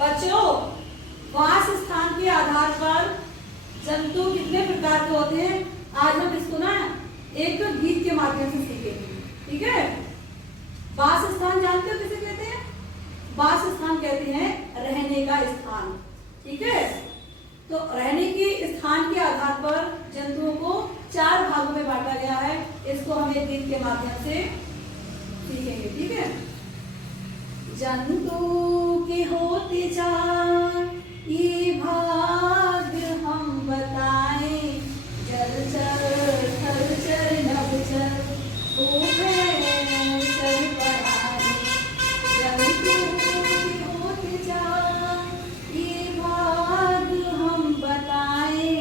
बच्चों, वास स्थान के आधार पर जंतु कितने प्रकार के होते हैं, आज हम इसको ना एक गीत के माध्यम से सीखेंगे। ठीक है। वास स्थान जानते हो किसे कहते हैं? वास स्थान कहते हैं रहने का स्थान। ठीक है। तो रहने के स्थान के आधार पर जंतुओं को 4 भागों में बांटा गया है। इसको हम एक गीत के माध्यम से सीखेंगे। ठीक है। जंतु के होते 4 ये भाग हम बताएं, जलचर थलचर नभचर उभयचर पढ़ाएं। जंतु के होते 4 ये भाग हम बताएं,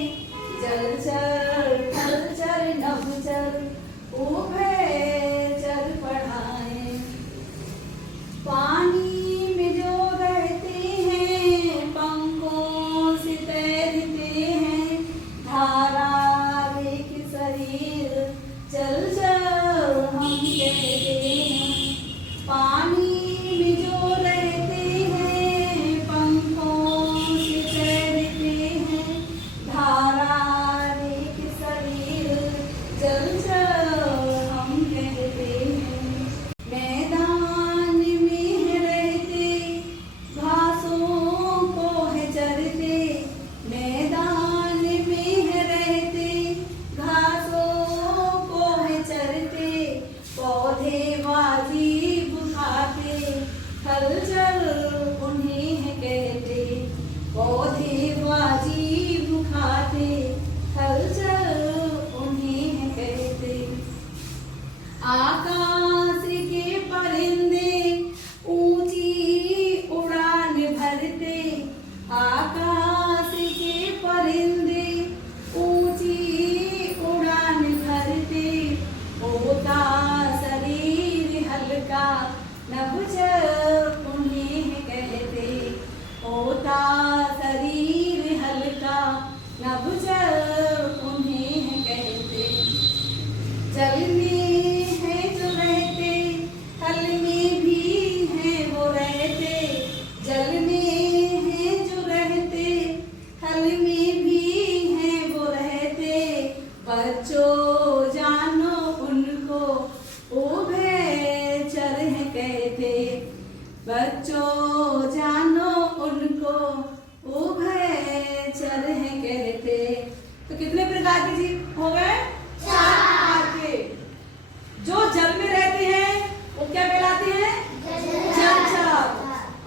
जलचर थलचर नभचर उभयचर पढ़ाएं। पानी में जो रहते हैं पंखों से तैरते हैं, धारावे के शरीर जलचर हम कहते हैं। पानी में जो रहते हैं पंखों से तैरते हैं, धारावे के शरीर जलचर हम कहते हैं। मैदान में रहते घासों को है चरते, मैदान में रहते घासों को है चरते, पौधे वाजिब खाते हलचल उन्हें कहते। पौधे वाजिब खाते हलचल उन्हें कहते। आकाश के परिंदे ऊंची उड़ान भरते, आकाश के परिंदे ऊंची उड़ान भरते, होता शरीर हल्का नभचर उन्हें कहते। होता शरीर हल्का नभचर उन्हें कहते। जल में है जो रहते थल में भी है वो रहते, जल में है जो रहते थल में भी है वो रहते। बच्चों जानो उनको उभयचर है कहते। बच्चों जानो उनको उभयचर है कहते। तो कितने प्रकार के जीव हो गए? 4 प्रकार के। जो जल में रहते हैं वो क्या कहलाते हैं? जलचर।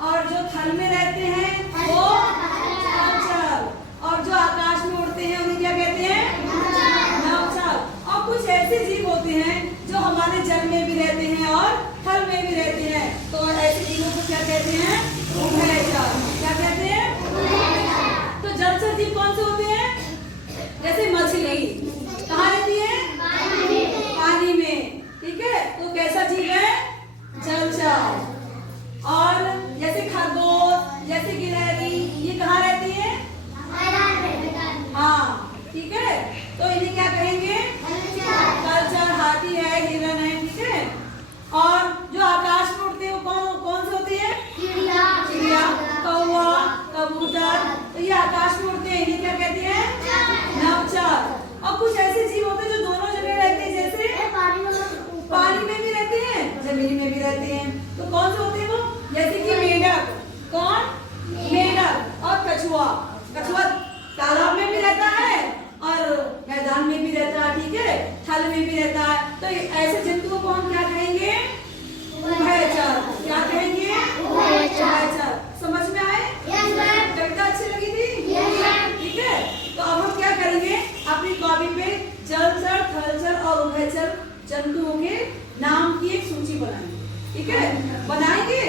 और जो थल में रहते हैं वो थलचर। और जो आकाश में उड़ते हैं उन्हें क्या कहते हैं? नभचर। और कुछ ऐसे जीव होते हैं जो हमारे जल में भी रहते हैं और थल में भी रहते हैं, तो ऐसे जीवों को क्या कहते हैं? उभयचर। क्या कहते हैं? तो जलचर जीव कौन से होते हैं? जैसे मछली कहाँ रहती है? पानी में। ठीक है। तो कैसा जीव है? जलचर। और जैसे खरगोश, जैसे गिलहरी, ये कहाँ रहती है? हाँ। ठीक है। तो इन्हें क्या कहेंगे? जलचर। हाथी है, हिरन है। ठीक है। और जो आकाश में उड़ते हैं वो कौन कौन से होते हैं? चिड़िया, कौवा, कबूतर। तो ये आकाश में उड़ते हैं, इन्हें क्या कहते हैं? नभचर। और कुछ ऐसे जीव होते हैं जो दोनों जगह रहते हैं, जैसे पानी में भी रहते हैं, जमीन में भी रहते हैं। तो कौन से होते हैं वो? जैसे कि मेढक। कौन? मेढक। और कछुआ। कछुआ तालाब में भी रहता है और मैदान में भी रहता है। ठीक है। थल में भी रहता है। तो ऐसे जंतुओं को हम क्या कहेंगे? उभयचर। क्या कहेंगे? उभयचर। समझ में आए? कविता अच्छी लगी थी? ठीक है। तो अब हम क्या करेंगे? अपनी कॉपी पे जलचर, थलचर और उभयचर जंतुओं के नाम की एक सूची बनाएंगे। ठीक है। बनाएंगे।